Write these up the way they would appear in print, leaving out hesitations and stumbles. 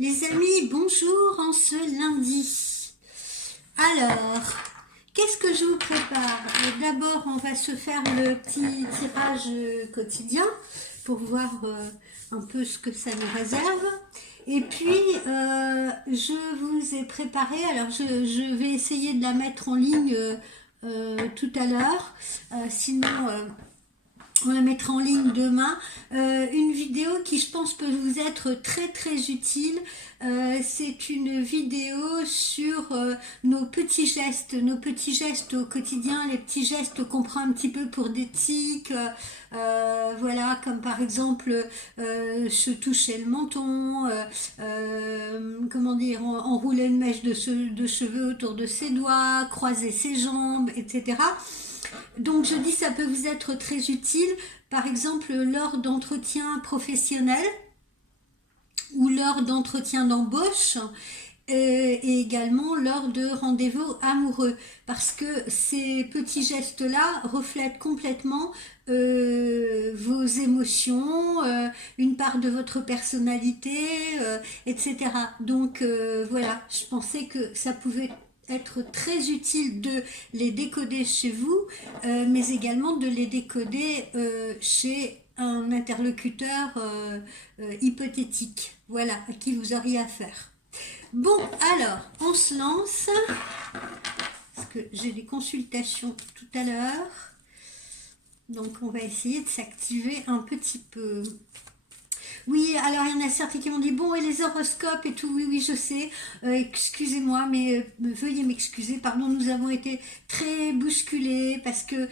Les amis, bonjour en ce lundi. Alors, qu'est-ce que je vous prépare? D'abord, on va se faire le petit tirage quotidien pour voir un peu ce que ça nous réserve. Et puis, je vous ai préparé, alors je vais essayer de la mettre en ligne tout à l'heure. Sinon, on la mettra en ligne demain. Une vidéo qui, je pense, peut vous être très très utile. C'est une vidéo sur nos petits gestes au quotidien, les petits gestes qu'on prend un petit peu pour des tics. Voilà, comme par exemple se toucher le menton, comment dire, enrouler une mèche de cheveux autour de ses doigts, croiser ses jambes, etc. Donc je dis ça peut vous être très utile, par exemple lors d'entretiens professionnels ou lors d'entretiens d'embauche et également lors de rendez-vous amoureux, parce que ces petits gestes-là reflètent complètement vos émotions, une part de votre personnalité, etc. Donc voilà, je pensais que ça pouvait être très utile de les décoder chez vous, mais également de les décoder chez un interlocuteur hypothétique, voilà, à qui vous auriez affaire. Bon, alors, on se lance, parce que j'ai des consultations tout à l'heure, donc on va essayer de s'activer un petit peu. Oui, alors il y en a certains qui m'ont dit, bon, et les horoscopes et tout, oui, oui, je sais, excusez-moi, mais veuillez m'excuser, pardon, nous avons été très bousculés parce que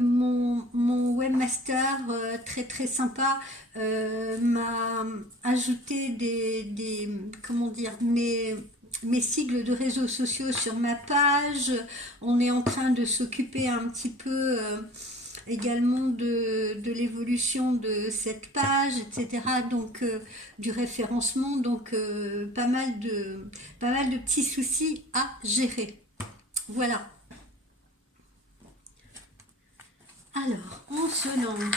mon webmaster, très très sympa, m'a ajouté comment dire, mes sigles de réseaux sociaux sur ma page. On est en train de s'occuper un petit peu également de l'évolution de cette page, etc. Donc du référencement, donc pas mal de petits soucis à gérer. Voilà. Alors, on se lance.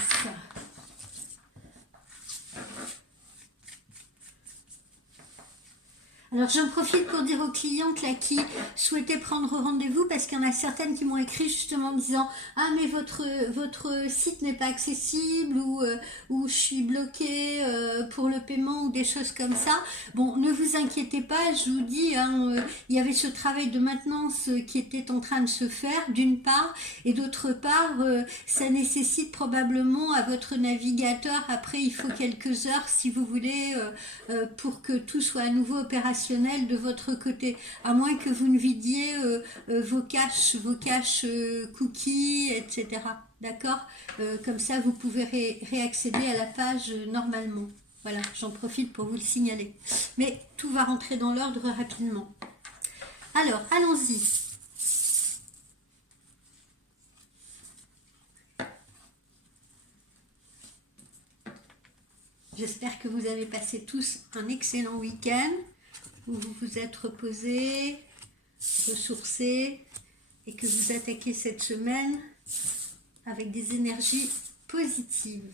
Alors j'en profite pour dire aux clientes là qui souhaitaient prendre rendez-vous, parce qu'il y en a certaines qui m'ont écrit justement en me disant ah mais votre site n'est pas accessible, ou je suis bloquée pour le paiement, ou des choses comme ça. Bon, ne vous inquiétez pas, je vous dis, hein, il y avait ce travail de maintenance qui était en train de se faire d'une part, et d'autre part ça nécessite probablement à votre navigateur, après il faut quelques heures si vous voulez pour que tout soit à nouveau opérationnel de votre côté, à moins que vous ne vidiez vos caches cookies, etc. D'accord. Comme ça, vous pouvez réaccéder à la page normalement. Voilà, j'en profite pour vous le signaler. Mais tout va rentrer dans l'ordre rapidement. Alors, allons-y. J'espère que vous avez passé tous un excellent week-end, où vous vous êtes reposés, ressourcés, et que vous attaquez cette semaine avec des énergies positives.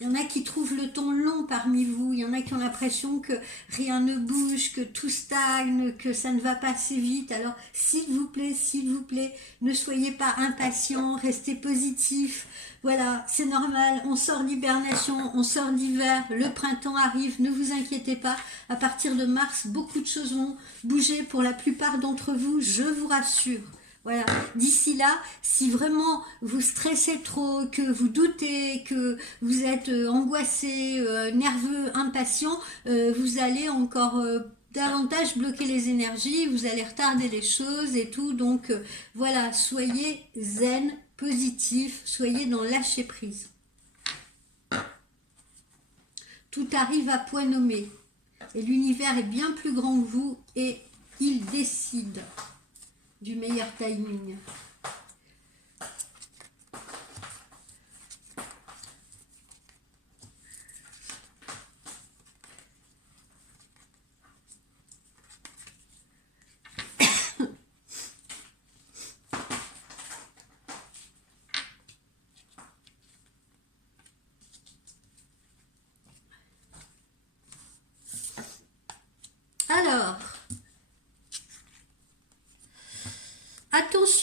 Il y en a qui trouvent le temps long parmi vous, il y en a qui ont l'impression que rien ne bouge, que tout stagne, que ça ne va pas assez vite. Alors s'il vous plaît, ne soyez pas impatients, restez positifs. Voilà, c'est normal, on sort d'hibernation, on sort d'hiver, le printemps arrive, ne vous inquiétez pas. À partir de mars, beaucoup de choses vont bouger pour la plupart d'entre vous, je vous rassure. Voilà. D'ici là, si vraiment vous stressez trop, que vous doutez, que vous êtes angoissé, nerveux, impatient, vous allez encore davantage bloquer les énergies, vous allez retarder les choses et tout. Donc voilà, soyez zen, positif, soyez dans lâcher prise. Tout arrive à point nommé. Et l'univers est bien plus grand que vous et il décide du meilleur timing.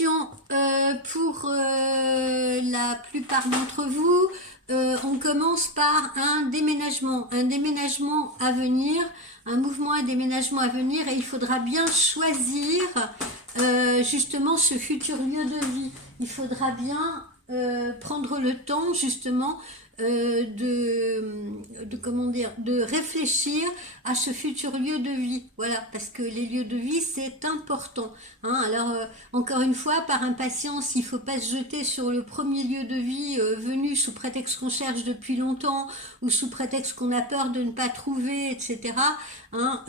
attention, pour la plupart d'entre vous, on commence par un déménagement à venir, un mouvement à déménagement à venir, et il faudra bien choisir justement ce futur lieu de vie. Il faudra bien prendre le temps justement comment dire, de réfléchir à ce futur lieu de vie. Voilà, parce que les lieux de vie, c'est important. Hein. Alors, encore une fois, par impatience, il ne faut pas se jeter sur le premier lieu de vie venu sous prétexte qu'on cherche depuis longtemps ou sous prétexte qu'on a peur de ne pas trouver, etc. Hein,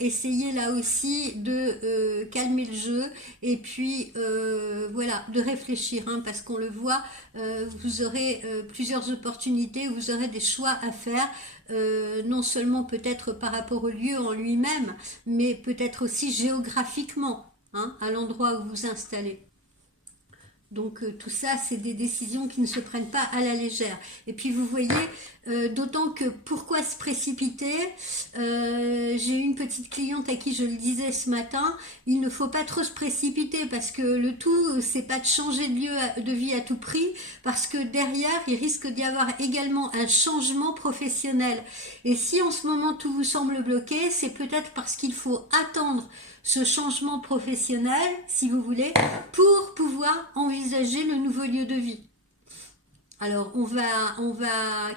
essayez là aussi de calmer le jeu et puis voilà, de réfléchir, hein, parce qu'on le voit, vous aurez plusieurs opportunités, vous aurez des choix à faire, non seulement peut-être par rapport au lieu en lui-même, mais peut-être aussi géographiquement, hein, à l'endroit où vous installez. Donc tout ça, c'est des décisions qui ne se prennent pas à la légère. Et puis vous voyez, d'autant que pourquoi se précipiter, j'ai eu une petite cliente à qui je le disais ce matin, il ne faut pas trop se précipiter parce que le tout, c'est pas de changer de lieu de vie à tout prix, parce que derrière, il risque d'y avoir également un changement professionnel. Et si en ce moment tout vous semble bloqué, c'est peut-être parce qu'il faut attendre ce changement professionnel, si vous voulez, pour pouvoir envisager le nouveau lieu de vie. Alors, on va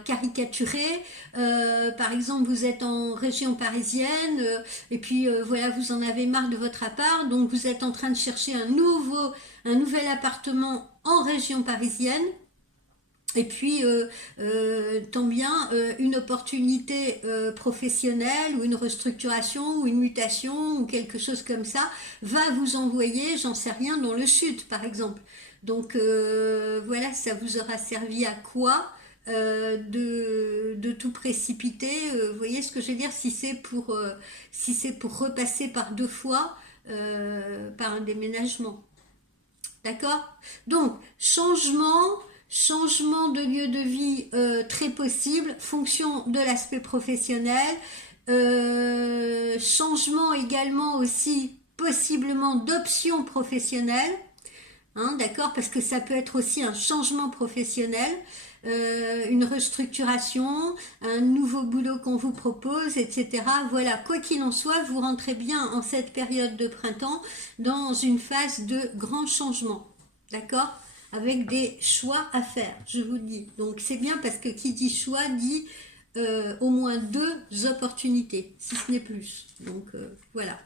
caricaturer. Par exemple, vous êtes en région parisienne et puis voilà, vous en avez marre de votre appart, donc vous êtes en train de chercher un nouvel appartement en région parisienne. Et puis, tant bien, une opportunité professionnelle ou une restructuration ou une mutation ou quelque chose comme ça va vous envoyer, j'en sais rien, dans le sud par exemple. Donc voilà, ça vous aura servi à quoi de tout précipiter, vous voyez ce que je veux dire, si c'est pour repasser par deux fois par un déménagement. D'accord? Donc, changement de lieu de vie très possible, fonction de l'aspect professionnel, changement également aussi possiblement d'options professionnelles, hein, d'accord, parce que ça peut être aussi un changement professionnel, une restructuration, un nouveau boulot qu'on vous propose, etc. Voilà, quoi qu'il en soit, vous rentrez bien en cette période de printemps dans une phase de grand changement, d'accord, avec des choix à faire, je vous le dis. Donc c'est bien parce que qui dit choix dit au moins deux opportunités, si ce n'est plus. Donc voilà.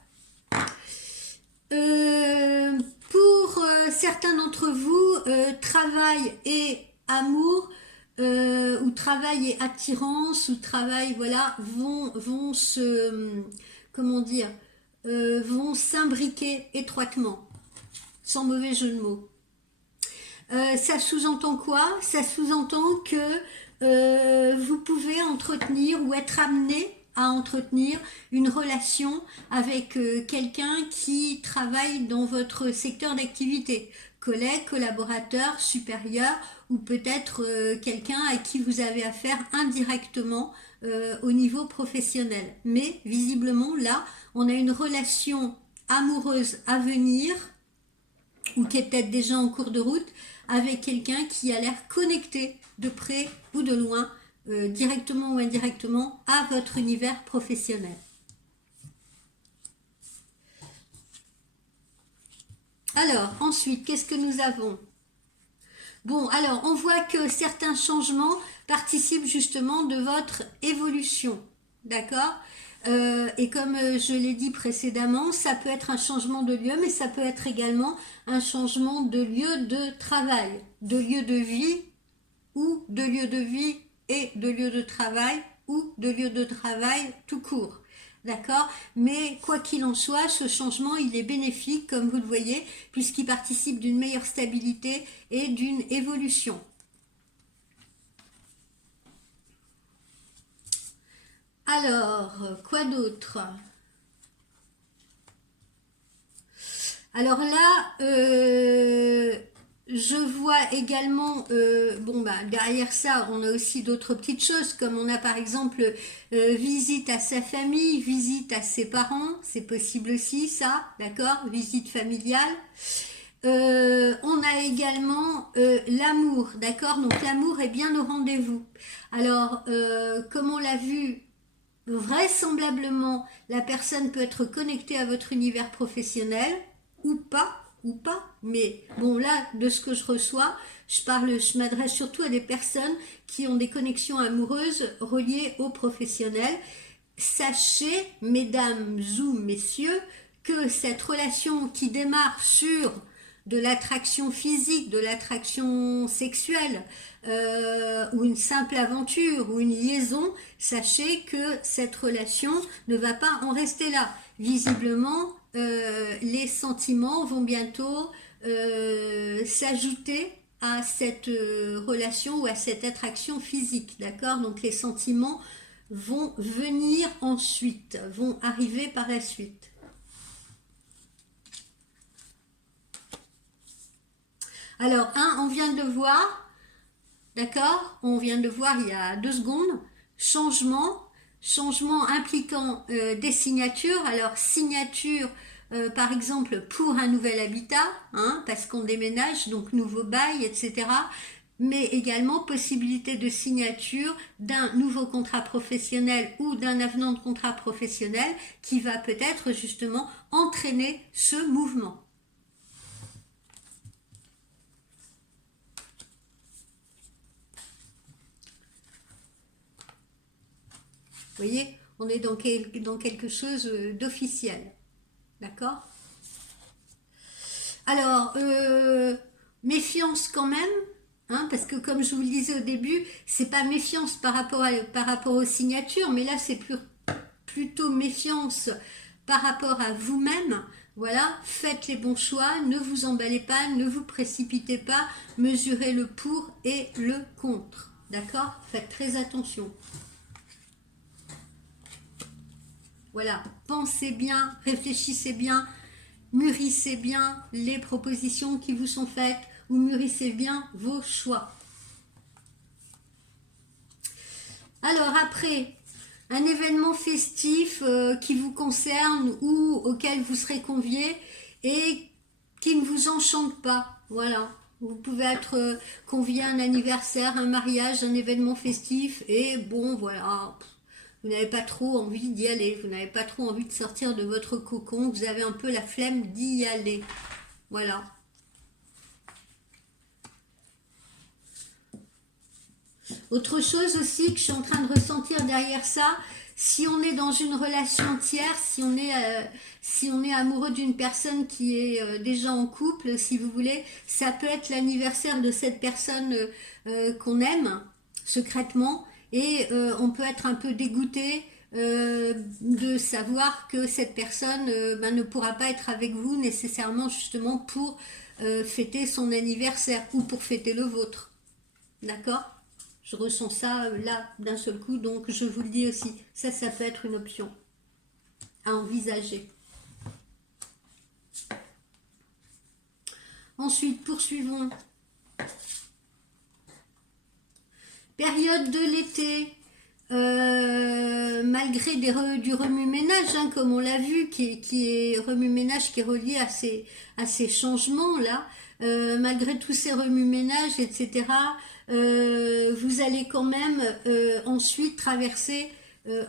Pour certains d'entre vous, travail et amour, ou travail et attirance, ou travail, voilà, vont se, comment dire, vont s'imbriquer étroitement, sans mauvais jeu de mots. Ça sous-entend quoi? Ça sous-entend que vous pouvez entretenir ou être amené à entretenir une relation avec quelqu'un qui travaille dans votre secteur d'activité, collègue, collaborateur, supérieur, ou peut-être quelqu'un à qui vous avez affaire indirectement au niveau professionnel. Mais visiblement là, on a une relation amoureuse à venir, ou qui est peut-être déjà en cours de route, avec quelqu'un qui a l'air connecté de près ou de loin, directement ou indirectement, à votre univers professionnel. Alors, ensuite, qu'est-ce que nous avons? Bon, alors, on voit que certains changements participent justement de votre évolution, d'accord? Et comme je l'ai dit précédemment, ça peut être un changement de lieu, mais ça peut être également un changement de lieu de travail, de lieu de vie, ou de lieu de vie et de lieu de travail, ou de lieu de travail tout court. D'accord? Mais quoi qu'il en soit, ce changement, il est bénéfique, comme vous le voyez, puisqu'il participe d'une meilleure stabilité et d'une évolution. Alors, quoi d'autre? Alors là, je vois également, bon bah derrière ça, on a aussi d'autres petites choses, comme on a par exemple visite à sa famille, visite à ses parents, c'est possible aussi ça, d'accord? Visite familiale. On a également l'amour, d'accord? Donc l'amour est bien au rendez-vous. Alors, comme on l'a vu, vraisemblablement, la personne peut être connectée à votre univers professionnel ou pas. Mais bon, là, de ce que je reçois, je m'adresse surtout à des personnes qui ont des connexions amoureuses reliées au professionnel. Sachez, mesdames ou messieurs, que cette relation qui démarre sur de l'attraction physique, de l'attraction sexuelle, ou une simple aventure ou une liaison, sachez que cette relation ne va pas en rester là. Visiblement, les sentiments vont bientôt s'ajouter à cette relation ou à cette attraction physique, d'accord? Donc les sentiments vont venir ensuite, vont arriver par la suite. Alors, on vient de voir, d'accord? On vient de voir il y a 2 secondes, changement impliquant des signatures. Alors, signature, par exemple, pour un nouvel habitat, hein, parce qu'on déménage, donc nouveau bail, etc. Mais également possibilité de signature d'un nouveau contrat professionnel ou d'un avenant de contrat professionnel qui va peut-être justement entraîner ce mouvement. Vous voyez, on est dans quelque chose d'officiel. D'accord? Alors, méfiance quand même, hein, parce que comme je vous le disais au début, c'est pas méfiance par rapport aux signatures, mais là c'est plutôt méfiance par rapport à vous-même. Voilà, faites les bons choix, ne vous emballez pas, ne vous précipitez pas, mesurez le pour et le contre. D'accord? Faites très attention. Voilà, pensez bien, réfléchissez bien, mûrissez bien les propositions qui vous sont faites ou mûrissez bien vos choix. Alors après, un événement festif qui vous concerne ou auquel vous serez convié et qui ne vous enchante pas. Voilà. Vous pouvez être convié à un anniversaire, un mariage, un événement festif et bon, voilà. Vous n'avez pas trop envie d'y aller, vous n'avez pas trop envie de sortir de votre cocon, vous avez un peu la flemme d'y aller. Voilà. Autre chose aussi que je suis en train de ressentir derrière ça, si on est dans une relation tierce, si on est amoureux d'une personne qui est déjà en couple, si vous voulez, ça peut être l'anniversaire de cette personne qu'on aime secrètement et on peut être un peu dégoûté de savoir que cette personne ne pourra pas être avec vous nécessairement justement pour fêter son anniversaire ou pour fêter le vôtre. D'accord? Je ressens ça là d'un seul coup, donc je vous le dis aussi, ça peut être une option à envisager. Ensuite, poursuivons. Période de l'été, malgré du remue-ménage, hein, comme on l'a vu, qui est remue-ménage qui est relié à ces changements-là, malgré tous ces remue-ménages, etc., vous allez quand même ensuite traverser,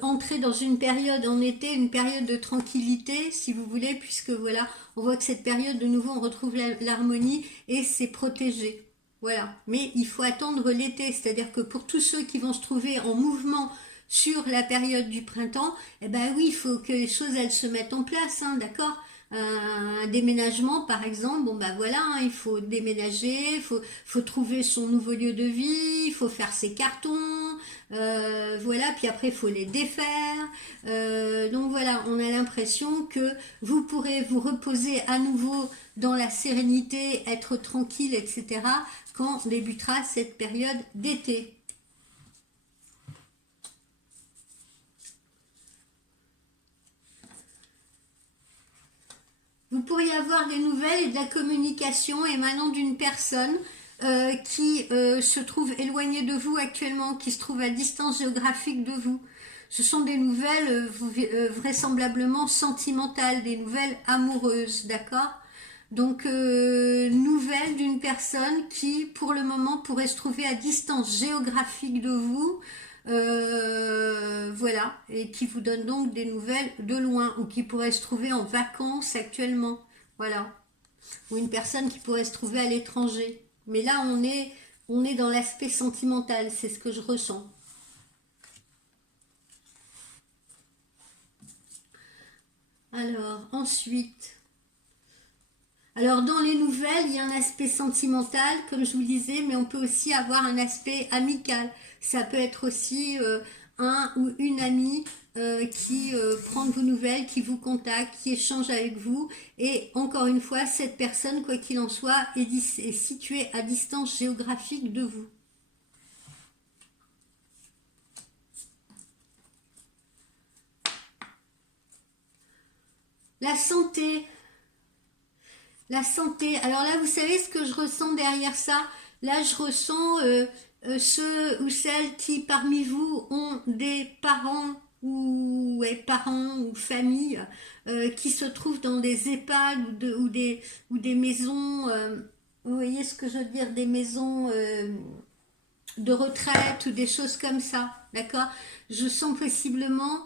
entrer dans une période en été, une période de tranquillité, si vous voulez, puisque voilà, on voit que cette période, de nouveau, on retrouve l'harmonie et c'est protégé. Voilà, mais il faut attendre l'été, c'est-à-dire que pour tous ceux qui vont se trouver en mouvement sur la période du printemps, eh ben oui, il faut que les choses elles se mettent en place, hein, d'accord? Un déménagement par exemple, bon ben voilà, hein, il faut déménager, faut trouver son nouveau lieu de vie, il faut faire ses cartons, voilà, puis après il faut les défaire. Donc voilà, on a l'impression que vous pourrez vous reposer à nouveau dans la sérénité, être tranquille, etc. quand débutera cette période d'été. Vous pourriez avoir des nouvelles et de la communication émanant d'une personne qui se trouve éloignée de vous actuellement, qui se trouve à distance géographique de vous. Ce sont des nouvelles vraisemblablement sentimentales, des nouvelles amoureuses, d'accord? Donc, nouvelle d'une personne qui, pour le moment, pourrait se trouver à distance géographique de vous, voilà, et qui vous donne donc des nouvelles de loin, ou qui pourrait se trouver en vacances actuellement, voilà, ou une personne qui pourrait se trouver à l'étranger. Mais là, on est dans l'aspect sentimental, c'est ce que je ressens. Alors, ensuite, alors dans les nouvelles, il y a un aspect sentimental, comme je vous le disais, mais on peut aussi avoir un aspect amical. Ça peut être aussi un ou une amie qui prend de vos nouvelles, qui vous contacte, qui échange avec vous. Et encore une fois, cette personne, quoi qu'il en soit, est située à distance géographique de vous. La santé, la santé. Alors là, vous savez ce que je ressens derrière ça? Là, je ressens ceux ou celles qui parmi vous ont des parents ou ouais, parents ou familles qui se trouvent dans des EHPAD ou des maisons, vous voyez ce que je veux dire, des maisons de retraite ou des choses comme ça, d'accord? Je sens possiblement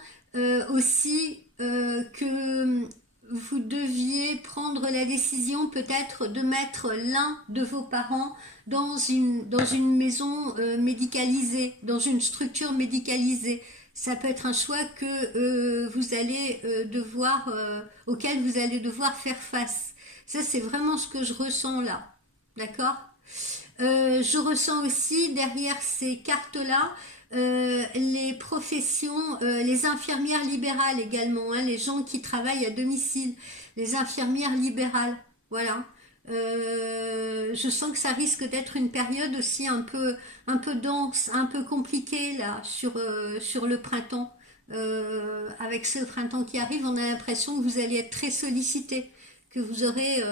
aussi que vous deviez prendre la décision peut-être de mettre l'un de vos parents dans une maison médicalisée, dans une structure médicalisée. Ça peut être un choix que vous allez auquel vous allez devoir faire face. Ça, c'est vraiment ce que je ressens là. D'accord? Je ressens aussi derrière ces cartes-là les professions, les infirmières libérales également, hein, les gens qui travaillent à domicile, les infirmières libérales, voilà. Je sens que ça risque d'être une période aussi un peu dense, un peu compliquée là sur le printemps. Avec ce printemps qui arrive, on a l'impression que vous allez être très sollicité, que vous aurez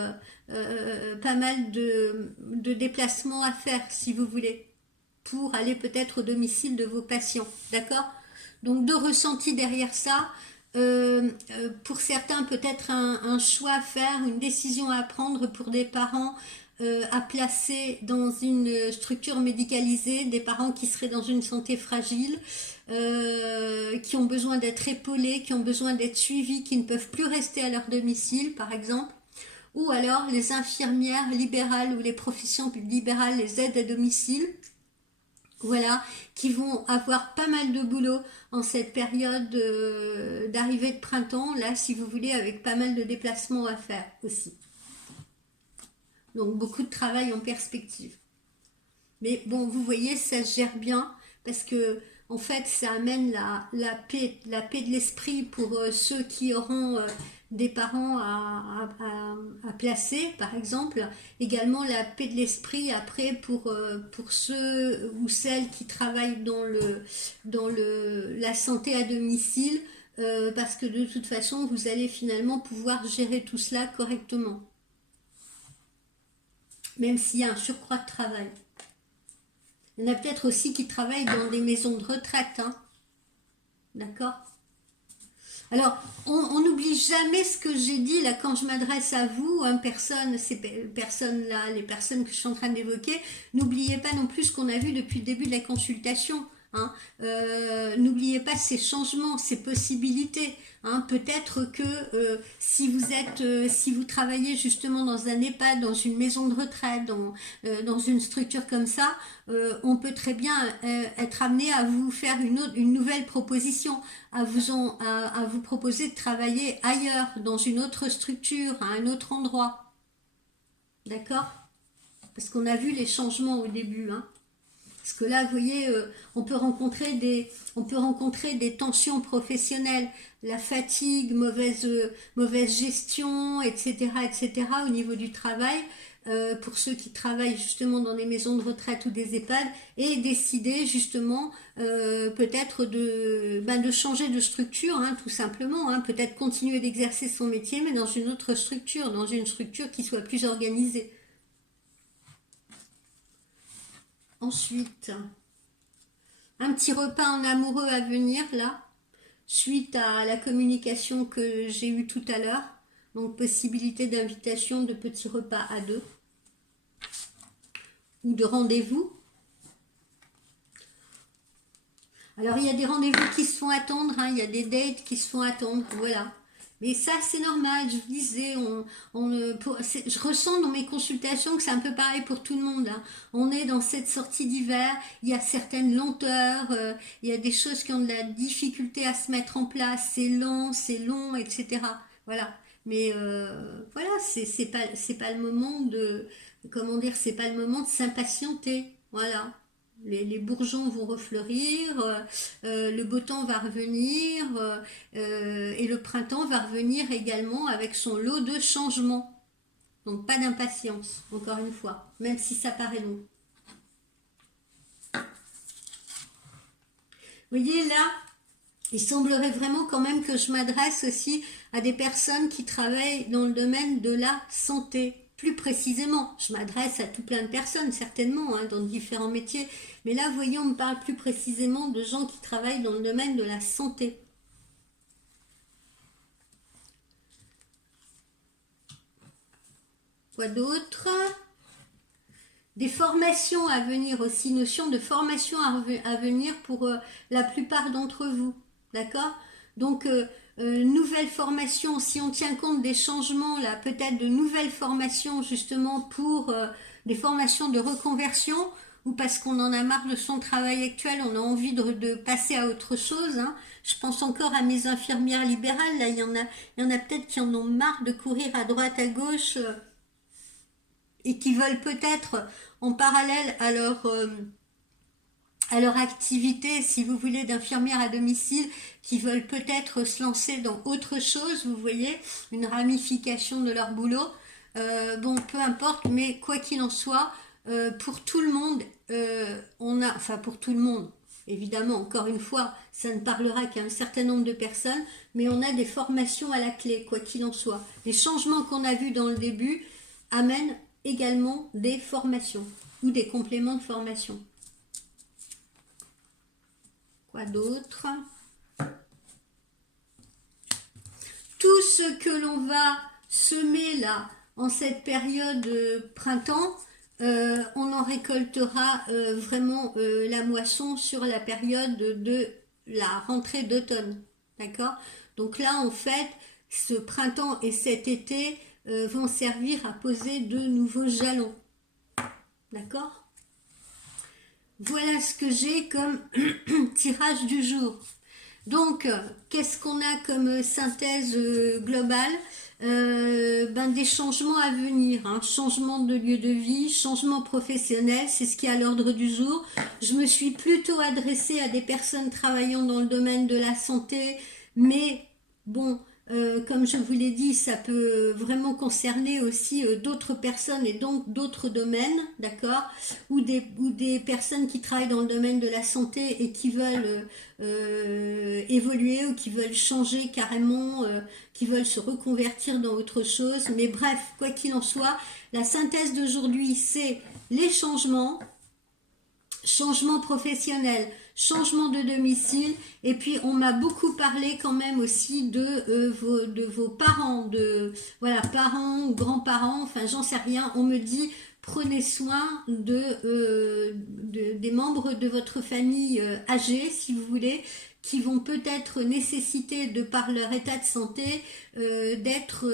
pas mal de déplacements à faire si vous voulez, pour aller peut-être au domicile de vos patients, d'accord? Donc deux ressentis derrière ça. Pour certains, peut-être un choix à faire, une décision à prendre pour des parents à placer dans une structure médicalisée, des parents qui seraient dans une santé fragile, qui ont besoin d'être épaulés, qui ont besoin d'être suivis, qui ne peuvent plus rester à leur domicile, par exemple. Ou alors les infirmières libérales ou les professions libérales, les aides à domicile, voilà, qui vont avoir pas mal de boulot en cette période d'arrivée de printemps, là, si vous voulez, avec pas mal de déplacements à faire aussi. Donc beaucoup de travail en perspective. Mais bon, vous voyez, ça se gère bien parce que en fait, ça amène la paix de l'esprit pour ceux qui auront des parents à placer, par exemple. Également la paix de l'esprit après pour ceux ou celles qui travaillent la santé à domicile, parce que de toute façon, vous allez finalement pouvoir gérer tout cela correctement, même s'il y a un surcroît de travail. Il y en a peut-être aussi qui travaillent dans des maisons de retraite, hein. D'accord? Alors, on n'oublie jamais ce que j'ai dit là quand je m'adresse à vous, hein, ces personnes-là, les personnes que je suis en train d'évoquer, n'oubliez pas non plus ce qu'on a vu depuis le début de la consultation. Hein. N'oubliez pas ces changements, ces possibilités. Hein. Peut-être que si vous travaillez justement dans un EHPAD, dans une maison de retraite, dans une structure comme ça, on peut très bien être amené à vous faire une nouvelle proposition, à vous proposer de travailler ailleurs, dans une autre structure, à un autre endroit. D'accord? Parce qu'on a vu les changements au début, hein. Parce que là, vous voyez, on peut rencontrer des tensions professionnelles, la fatigue, mauvaise gestion, etc., etc., au niveau du travail, pour ceux qui travaillent justement dans des maisons de retraite ou des EHPAD, et décider justement peut-être de changer de structure, hein, tout simplement, hein, peut-être continuer d'exercer son métier, mais dans une autre structure, dans une structure qui soit plus organisée. Ensuite, un petit repas en amoureux à venir là, suite à la communication que j'ai eue tout à l'heure. Donc possibilité d'invitation de petits repas à deux ou de rendez-vous. Alors il y a des rendez-vous qui se font attendre, hein, il y a des dates qui se font attendre, voilà. Mais ça c'est normal, je vous disais, je ressens dans mes consultations que c'est un peu pareil pour tout le monde, hein. On est dans cette sortie d'hiver, il y a certaines lenteurs, il y a des choses qui ont de la difficulté à se mettre en place, c'est lent, c'est long, etc. Voilà. Mais voilà, c'est pas le moment de, comment dire, c'est pas le moment de s'impatienter, voilà. Les bourgeons vont refleurir, le beau temps va revenir et le printemps va revenir également avec son lot de changements. Donc pas d'impatience, encore une fois, même si ça paraît long. Vous voyez là, il semblerait vraiment quand même que je m'adresse aussi à des personnes qui travaillent dans le domaine de la santé. Plus précisément, je m'adresse à tout plein de personnes, certainement, hein, dans différents métiers. Mais là, voyons, on me parle plus précisément de gens qui travaillent dans le domaine de la santé. Quoi d'autre? Des formations à venir aussi, notion de formation à venir pour la plupart d'entre vous. D'accord? Donc, nouvelles formations, si on tient compte des changements, là, peut-être de nouvelles formations justement pour des formations de reconversion, ou parce qu'on en a marre de son travail actuel, on a envie de passer à autre chose, hein. Je pense encore à mes infirmières libérales, là, il y en a peut-être qui en ont marre de courir à droite, à gauche, et qui veulent peut-être, en parallèle à leur activité, si vous voulez, d'infirmière à domicile, qui veulent peut-être se lancer dans autre chose, vous voyez, une ramification de leur boulot. Bon, peu importe, mais quoi qu'il en soit, pour tout le monde, enfin pour tout le monde, évidemment, encore une fois, ça ne parlera qu'à un certain nombre de personnes, mais on a des formations à la clé, quoi qu'il en soit. Les changements qu'on a vus dans le début amènent également des formations ou des compléments de formation. Quoi d'autre? Tout ce que l'on va semer là en cette période printemps, on en récoltera vraiment la moisson sur la période de la rentrée d'automne. D'accord? Donc là, en fait, ce printemps et cet été vont servir à poser de nouveaux jalons. D'accord? Voilà ce que j'ai comme tirage du jour. Donc, qu'est-ce qu'on a comme synthèse globale? Des changements à venir, hein. Changement de lieu de vie, changement professionnel, c'est ce qui est à l'ordre du jour. Je me suis plutôt adressée à des personnes travaillant dans le domaine de la santé, mais bon, comme je vous l'ai dit, ça peut vraiment concerner aussi d'autres personnes et donc d'autres domaines, d'accord, ou des personnes qui travaillent dans le domaine de la santé et qui veulent évoluer ou qui veulent changer carrément, qui veulent se reconvertir dans autre chose. Mais bref, quoi qu'il en soit, la synthèse d'aujourd'hui, c'est les changements professionnels, changement de domicile, et puis on m'a beaucoup parlé quand même aussi de vos parents, voilà, parents ou grands-parents, enfin j'en sais rien, on me dit prenez soin des membres de votre famille âgés, si vous voulez, qui vont peut-être nécessiter, de par leur état de santé, d'être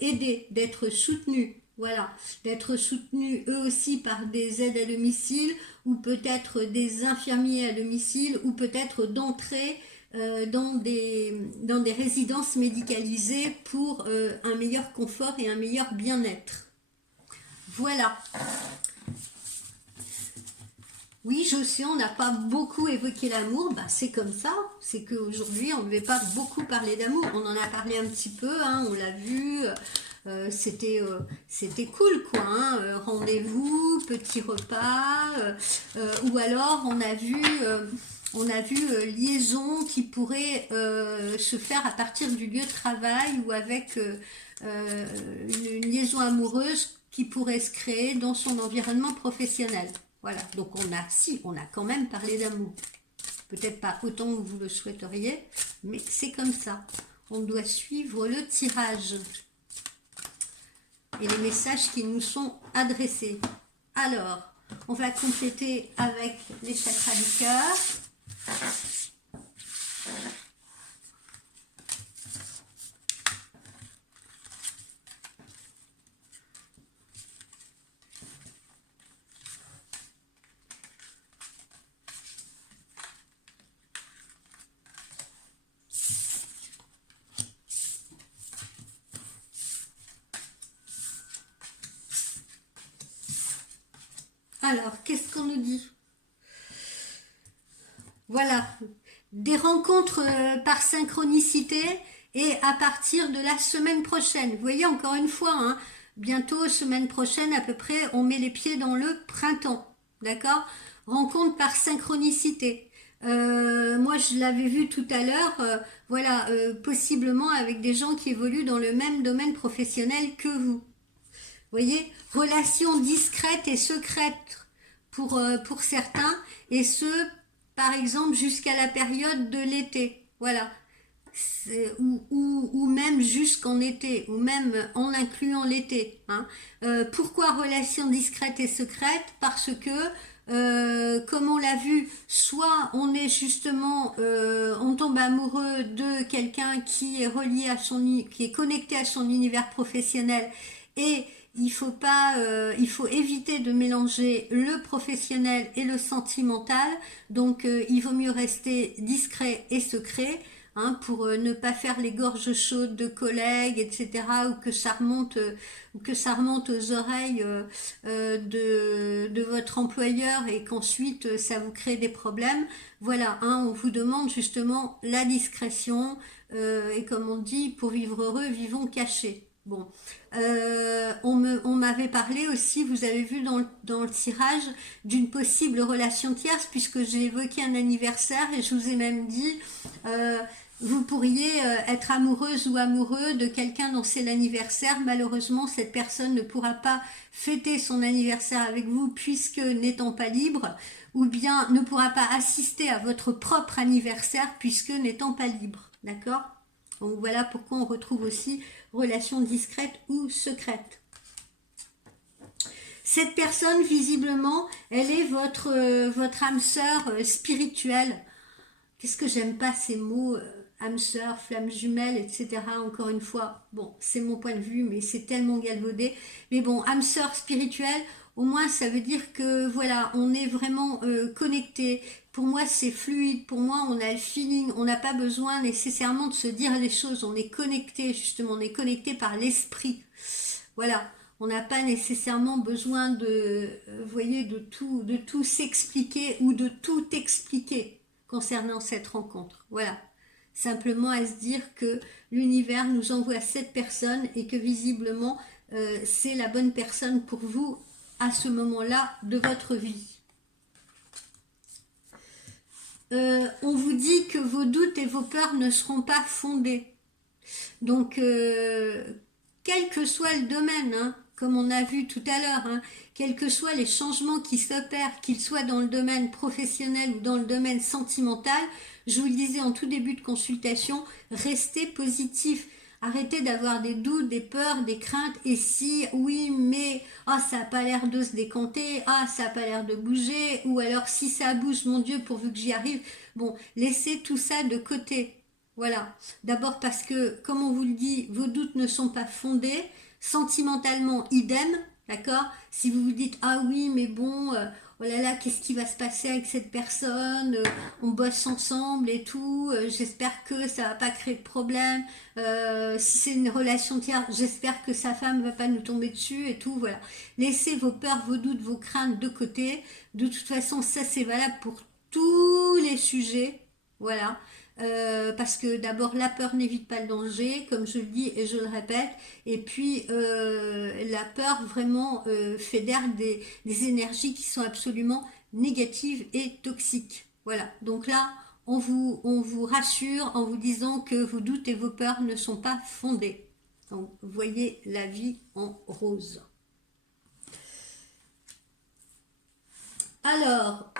aidés, d'être soutenus. Voilà, d'être soutenus eux aussi par des aides à domicile ou peut-être des infirmiers à domicile ou peut-être d'entrer dans des résidences médicalisées pour un meilleur confort et un meilleur bien-être. Voilà. Oui, José, on n'a pas beaucoup évoqué l'amour, c'est comme ça, c'est qu'aujourd'hui on ne devait pas beaucoup parler d'amour, on en a parlé un petit peu, hein, on l'a vu, c'était cool quoi, hein, rendez-vous, petit repas, ou alors on a vu liaison qui pourrait se faire à partir du lieu de travail ou avec une liaison amoureuse qui pourrait se créer dans son environnement professionnel. Voilà, donc on a quand même parlé d'amour. Peut-être pas autant que vous le souhaiteriez, mais c'est comme ça. on doit suivre le tirage et les messages qui nous sont adressés. Alors, on va compléter avec les chakras du cœur. Alors, qu'est-ce qu'on nous dit? Voilà, des rencontres par synchronicité et à partir de la semaine prochaine. Vous voyez, encore une fois, hein, bientôt, semaine prochaine à peu près, on met les pieds dans le printemps. D'accord? Rencontre par synchronicité. Moi, je l'avais vu tout à l'heure, voilà, possiblement avec des gens qui évoluent dans le même domaine professionnel que vous. Vous voyez, relations discrètes et secrètes pour certains, et ce, par exemple, jusqu'à la période de l'été. Voilà. Ou même jusqu'en été, ou même en incluant l'été. Hein. Pourquoi relations discrètes et secrètes? Parce que, comme on l'a vu, soit on est justement, on tombe amoureux de quelqu'un qui est relié à qui est connecté à son univers professionnel, et il faut éviter de mélanger le professionnel et le sentimental. Donc, il vaut mieux rester discret et secret. Hein, pour ne pas faire les gorges chaudes de collègues, etc., ou que ça remonte aux oreilles de votre employeur et qu'ensuite ça vous crée des problèmes. Voilà, hein, on vous demande justement la discrétion et comme on dit, pour vivre heureux, vivons cachés. Bon, on m'avait parlé aussi, vous avez vu dans le tirage, d'une possible relation tierce, puisque j'ai évoqué un anniversaire et je vous ai même dit, vous pourriez être amoureuse ou amoureux de quelqu'un dont c'est l'anniversaire. Malheureusement, cette personne ne pourra pas fêter son anniversaire avec vous puisque n'étant pas libre, ou bien ne pourra pas assister à votre propre anniversaire puisque n'étant pas libre. D'accord? Donc voilà pourquoi on retrouve aussi relation discrète ou secrète. Cette personne, visiblement, elle est votre âme sœur spirituelle. Qu'est-ce que j'aime pas ces mots, âme sœur, flamme jumelle, etc. Encore une fois, bon, c'est mon point de vue, mais c'est tellement galvaudé. Mais bon, âme sœur spirituelle, au moins ça veut dire que voilà, on est vraiment connecté. Pour moi, c'est fluide. Pour moi, on a le feeling. On n'a pas besoin nécessairement de se dire les choses. On est connecté, justement. On est connecté par l'esprit. Voilà. On n'a pas nécessairement besoin vous voyez, de tout s'expliquer ou de tout expliquer concernant cette rencontre. Voilà. Simplement à se dire que l'univers nous envoie cette personne et que visiblement, c'est la bonne personne pour vous à ce moment-là de votre vie. On vous dit que vos doutes et vos peurs ne seront pas fondés. Donc, quel que soit le domaine, hein, comme on a vu tout à l'heure, hein, quels que soient les changements qui s'opèrent, qu'ils soient dans le domaine professionnel ou dans le domaine sentimental, je vous le disais en tout début de consultation, restez positif. Arrêtez d'avoir des doutes, des peurs, des craintes. Et si, oui, mais ça n'a pas l'air de se décanter, ça n'a pas l'air de bouger, ou alors si ça bouge, mon Dieu, pourvu que j'y arrive. Bon, laissez tout ça de côté. Voilà. D'abord parce que, comme on vous le dit, vos doutes ne sont pas fondés. Sentimentalement, idem. D'accord? Si vous vous dites, ah oui, mais bon, oh là là, qu'est-ce qui va se passer avec cette personne? On bosse ensemble et tout. J'espère que ça va pas créer de problème. Si c'est une relation tierce, j'espère que sa femme va pas nous tomber dessus et tout. Voilà. Laissez vos peurs, vos doutes, vos craintes de côté. De toute façon, ça c'est valable pour tous les sujets. Voilà. Parce que d'abord la peur n'évite pas le danger, comme je le dis et je le répète, et puis la peur vraiment fédère des énergies qui sont absolument négatives et toxiques. Voilà, donc là on vous rassure en vous disant que vos doutes et vos peurs ne sont pas fondés. Donc voyez la vie en rose. Alors,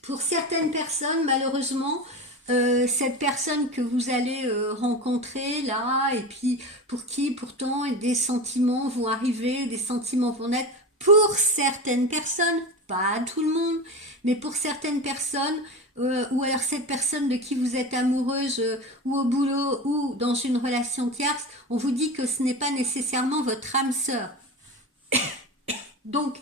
pour certaines personnes, malheureusement, cette personne que vous allez rencontrer là, et puis pour qui pourtant des sentiments vont arriver, des sentiments vont naître pour certaines personnes, pas tout le monde, mais pour certaines personnes, ou alors cette personne de qui vous êtes amoureuse, ou au boulot, ou dans une relation tierce, on vous dit que ce n'est pas nécessairement votre âme sœur. Donc,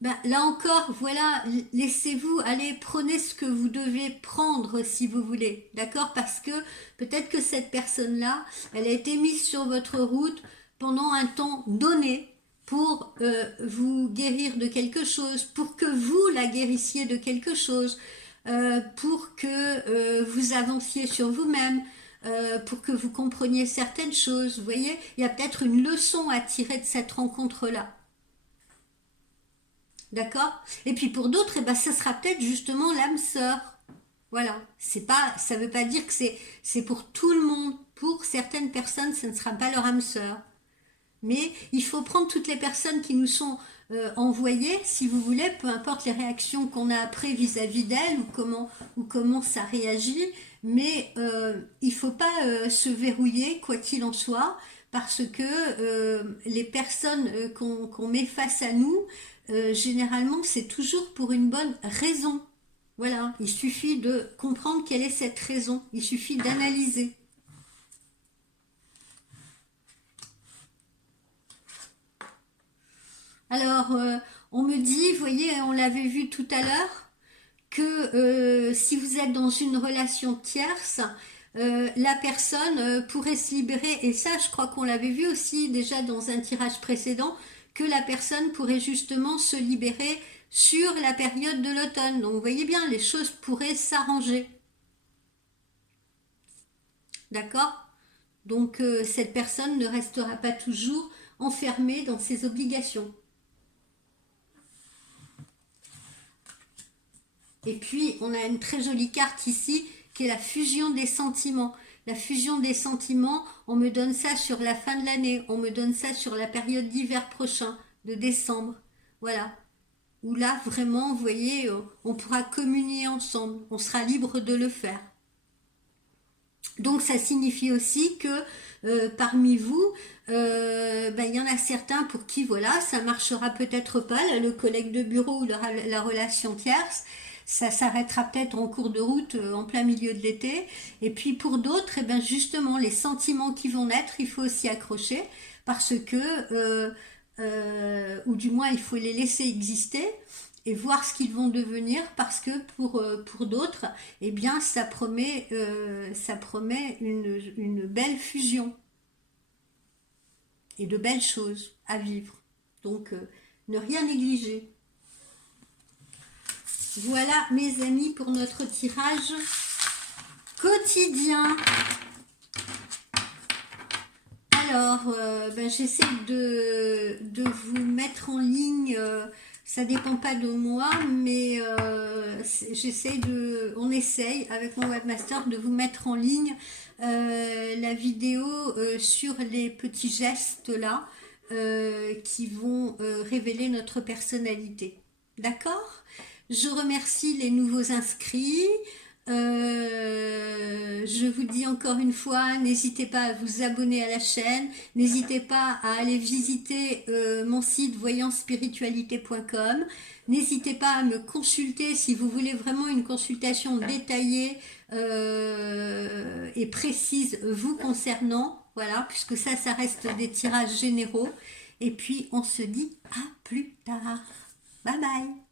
ben, là encore, voilà, laissez-vous aller, prenez ce que vous devez prendre si vous voulez, d'accord? Parce que peut-être que cette personne-là, elle a été mise sur votre route pendant un temps donné pour vous guérir de quelque chose, pour que vous la guérissiez de quelque chose, pour que vous avanciez sur vous-même, pour que vous compreniez certaines choses. Vous voyez, il y a peut-être une leçon à tirer de cette rencontre-là. D'accord? Et puis pour d'autres, eh ben, ça sera peut-être justement l'âme sœur. Voilà. C'est pas, ça veut pas dire que c'est pour tout le monde. Pour certaines personnes, ce ne sera pas leur âme sœur. Mais il faut prendre toutes les personnes qui nous sont envoyées, si vous voulez, peu importe les réactions qu'on a après vis-à-vis d'elles ou comment ça réagit. Mais il ne faut pas se verrouiller, quoi qu'il en soit, parce que les personnes qu'on met face à nous, généralement, c'est toujours pour une bonne raison. Voilà, il suffit de comprendre quelle est cette raison. Il suffit d'analyser. Alors, on me dit, vous voyez, on l'avait vu tout à l'heure, que si vous êtes dans une relation tierce, la personne pourrait se libérer, et ça je crois qu'on l'avait vu aussi déjà dans un tirage précédent, que la personne pourrait justement se libérer sur la période de l'automne. Donc vous voyez bien, les choses pourraient s'arranger. D'accord? Donc cette personne ne restera pas toujours enfermée dans ses obligations. Et puis, on a une très jolie carte ici, qui est la fusion des sentiments. La fusion des sentiments, on me donne ça sur la fin de l'année, on me donne ça sur la période d'hiver prochain, de décembre. Voilà. Où là, vraiment, vous voyez, on pourra communier ensemble, on sera libre de le faire. Donc ça signifie aussi que parmi vous, ben, il y en a certains pour qui voilà, ça marchera peut-être pas, là, le collègue de bureau ou la relation tierce, ça s'arrêtera peut-être en cours de route en plein milieu de l'été. Et puis pour d'autres, eh ben justement, les sentiments qui vont naître, il faut aussi accrocher parce que, ou du moins il faut les laisser exister et voir ce qu'ils vont devenir parce que pour d'autres, eh bien, ça promet une belle fusion et de belles choses à vivre. Donc, ne rien négliger. Voilà, mes amis, pour notre tirage quotidien. Alors, ben, j'essaie de vous mettre en ligne... ça dépend pas de moi, mais on essaye avec mon webmaster de vous mettre en ligne la vidéo sur les petits gestes là qui vont révéler notre personnalité. D'accord? Je remercie les nouveaux inscrits. Je vous dis encore une fois, n'hésitez pas à vous abonner à la chaîne, n'hésitez pas à aller visiter mon site voyancespiritualité.com, n'hésitez pas à me consulter si vous voulez vraiment une consultation détaillée et précise vous concernant, voilà, puisque ça reste des tirages généraux, et puis on se dit à plus tard, bye bye.